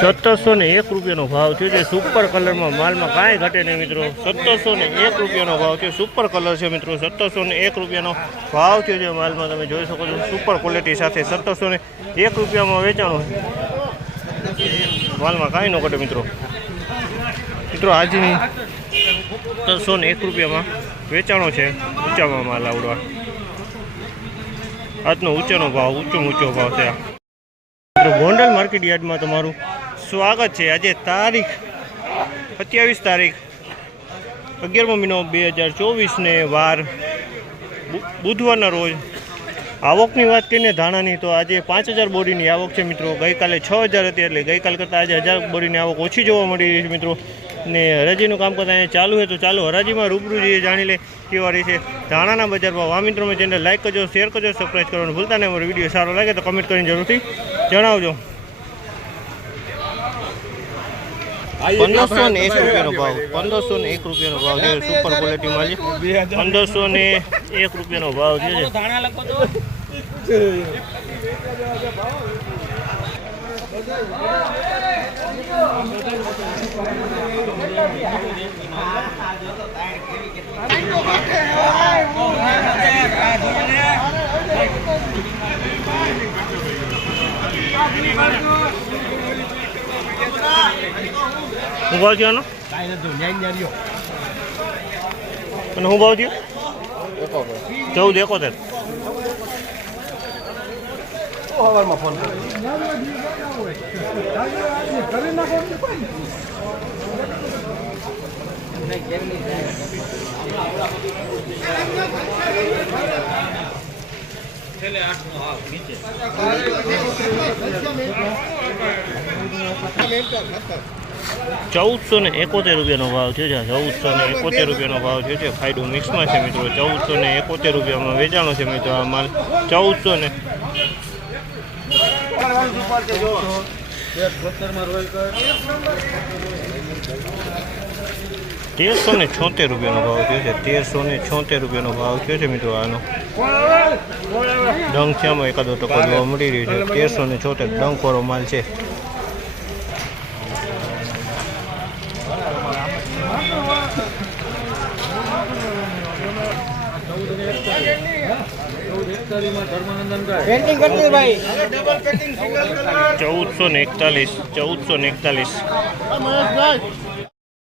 સત્તરસો ને એક. રૂપિયાનો ભાવ છે. જે સુપર કલરમાં માલમાં કાંઈ ઘટે નહીં મિત્રો. સત્તરસો ને એક રૂપિયાનો ભાવ છે સુપર કલર છે મિત્રો. સત્તરસો ને એક રૂપિયાનો ભાવ છે જે માલમાં. તમે જોઈ શકો છો સુપર ક્વોલિટી સાથે સત્તરસો ને એક રૂપિયામાં વેચાણો. માલમાં કાંઈ ન ઘટે મિત્રો. મિત્રો, આજની ત્રણસો ને એક રૂપિયામાં વેચાણો છે, ઊંચામાં માલ આવડવા. આજનો ઊંચાનો ભાવ, ઊંચો ઊંચો ભાવ છે. ગોંડલ માર્કેટ યાર્ડમાં તમારું સ્વાગત છે. આજે તારીખ, સત્યાવીસ તારીખ, અગિયારમો મહિનો બે હજાર ચોવીસને વાર બુધવારના રોજ આવકની વાત કરીને ધાણાની તો આજે પાંચ હજાર બોરીની આવક છે મિત્રો. ગઈકાલે છ હજાર હતી એટલે ગઈકાલ કરતાં આજે હજાર બોરીની આવક ઓછી જોવા મળી રહી છે મિત્રો. ને હરાજીનું કામ કરતા અહીંયા ચાલુ છે તો ચાલો હરાજીમાં રૂબરૂ જઈએ જાણી લે કેવા રહી છે ધાણાના બજારમાં વા મિત્રો ચેનલ લાઈક કરજો શેર કરજો સબસ્ક્રાઈબ કરવાનું ભૂલતા નહીં. અમારો વીડિયો સારો લાગે તો કમેન્ટ કરીને જરૂરથી જણાવજો. પંદરસો ને એક રૂપિયાનો ભાવ. પંદરસો ને એક રૂપિયાનો ભાવ છે. સુપર ક્વોલિટીમાં છે. પંદરસો ને એક રૂપિયાનો ભાવ છે. શું ભાવ થયો આનો અને શું ભાવ થયો? ચૌદ એકોતેર. ચૌદસો ને એકોતેર રૂપિયાનો ભાવ છે. જ્યાં ચૌદસો ને એકોતેર રૂપિયાનો ભાવ છે. જે ફાયદો મિક્સમાં છે મિત્રો. ચૌદસો ને એકોતેર રૂપિયામાં વેચાણો છે મિત્રો. આ માલ ચૌદસો ને તેરસો ને છોતેર રૂપિયાનો ભાવ થયો છે. તેરસો ને છોતેર રૂપિયાનો ભાવ થયો છે મિત્રો આનો. ડંખ છે એકાદો ટકો જોવા મળી રહ્યો છે. તેરસો ને છોતેર ડંખવાળો માલ છે. ચૌદસો ને એકતાલીસ ચૌદસો ને એકતાલીસ.